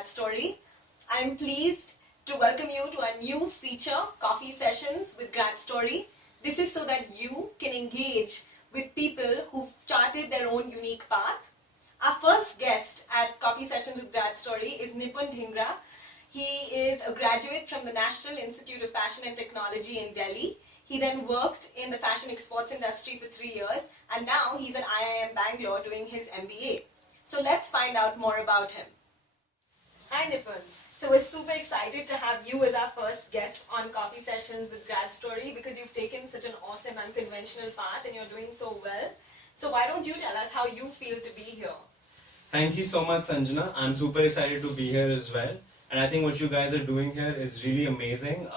GradStory. I'm pleased to welcome you to our new feature, Coffee Sessions with GradStory. This is so that you can engage with people who've charted their own unique path. Our first guest at Coffee Sessions with GradStory is Nipun Dhingra. He is a graduate from the National Institute of Fashion and Technology in Delhi. He then worked in the fashion exports industry for 3 years, and now he's at IIM Bangalore doing his MBA. So let's find out more about him. Hi Nipun. So we're super excited to have you as our first guest on Coffee Sessions with GradStory because you've taken such an awesome, unconventional path and you're doing so well. So why don't you tell us how you feel to be here? Thank you so much, Sanjana. I'm super excited to be here as well. And I think what you guys are doing here is really amazing.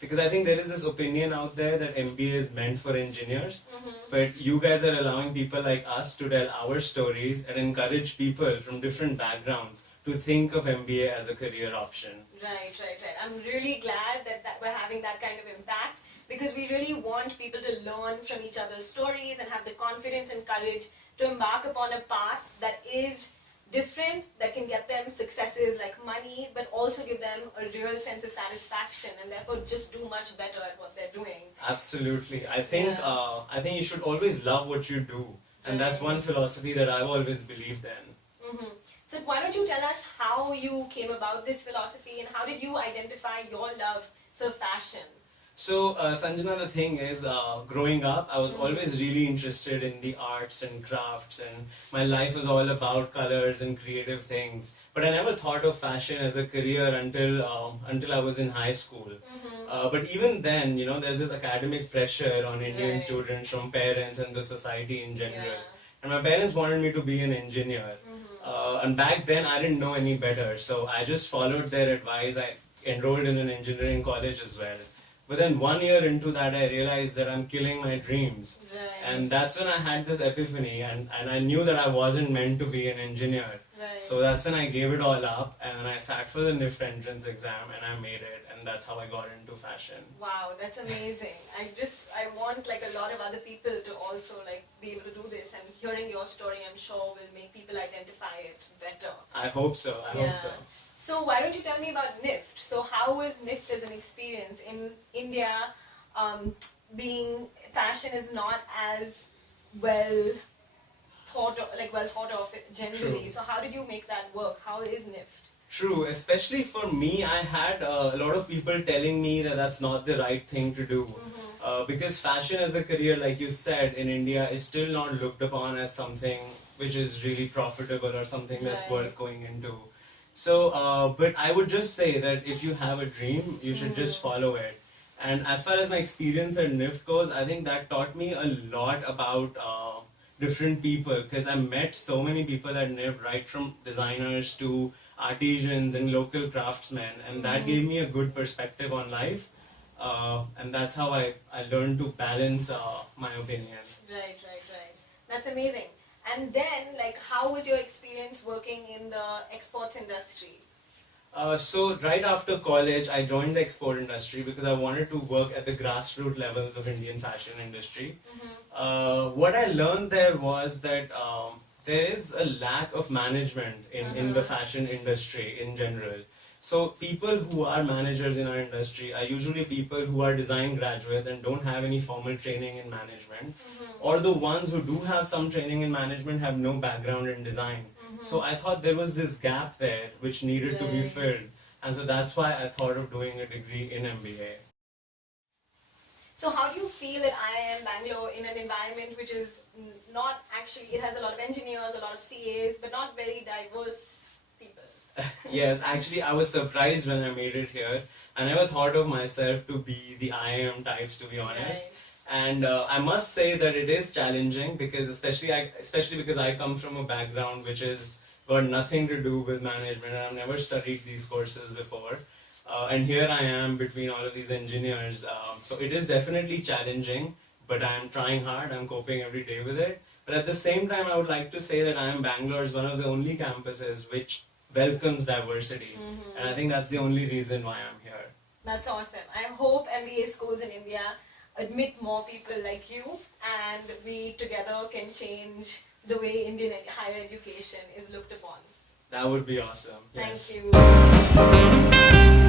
Because I think there is this opinion out there that MBA is meant for engineers, but you guys are allowing people like us to tell our stories and encourage people from different backgrounds to think of MBA as a career option. Right. I'm really glad that we're having that kind of impact because we really want people to learn from each other's stories and have the confidence and courage to embark upon a path that is different, that can get them successes like money, but also give them a real sense of satisfaction and therefore just do much better at what they're doing. Absolutely. I think you should always love what you do. And that's one philosophy that I've always believed in. So why don't you tell us how you came about this philosophy and how did you identify your love for fashion? So, Sanjana, the thing is, growing up, I was always really interested in the arts and crafts, and my life was all about colors and creative things. But I never thought of fashion as a career until I was in high school. But even then, there's this academic pressure on Indian students from parents and the society in general. And my parents wanted me to be an engineer. And back then, I didn't know any better. So I just followed their advice. I enrolled in an engineering college as well. But then 1 year into that, I realized that I'm killing my dreams. And that's when I had this epiphany. And I knew that I wasn't meant to be an engineer. So that's when I gave it all up. And I sat for the NIFT entrance exam and I made it. And that's how I got into fashion. Wow, that's amazing. I want a lot of other people to also be able to do this. And hearing your story, I'm sure will make people identify it better. I hope so. I hope so. So why don't you tell me about NIFT? So how was NIFT as an experience in India? Being fashion is not as well thought of generally. True. So how did you make that work? How is NIFT? True, especially for me, I had a lot of people telling me that that's not the right thing to do. Because fashion as a career, like you said, in India is still not looked upon as something which is really profitable or something that's worth going into. So, but I would just say that if you have a dream, you should just follow it. And as far as my experience at NIFT goes, I think that taught me a lot about different people because I met so many people at NIFT, right from designers to artisans and local craftsmen, and that gave me a good perspective on life. And that's how I learned to balance my opinion. Right. That's amazing. And then, how was your experience working in the exports industry? So right after college, I joined the export industry because I wanted to work at the grassroots levels of Indian fashion industry. What I learned there was that there is a lack of management in the fashion industry in general. So people who are managers in our industry are usually people who are design graduates and don't have any formal training in management. Or the ones who do have some training in management have no background in design. So I thought there was this gap there which needed to be filled. And so that's why I thought of doing a degree in MBA. So how do you feel at IIM Bangalore in an environment which is not actually, it has a lot of engineers, a lot of CAs, but not very diverse people? Yes, actually I was surprised when I made it here. I never thought of myself to be the IIM types, to be honest. And I must say that it is challenging because especially because I come from a background which has got nothing to do with management and I've never studied these courses before. And here I am between all of these engineers. So it is definitely challenging, but I'm trying hard, I'm coping every day with it. But at the same time, I would like to say that IIM Bangalore is one of the only campuses which welcomes diversity. And I think that's the only reason why I'm here. That's awesome. I hope MBA schools in India admit more people like you and we together can change the way Indian higher education is looked upon. That would be awesome. Thank Yes. you.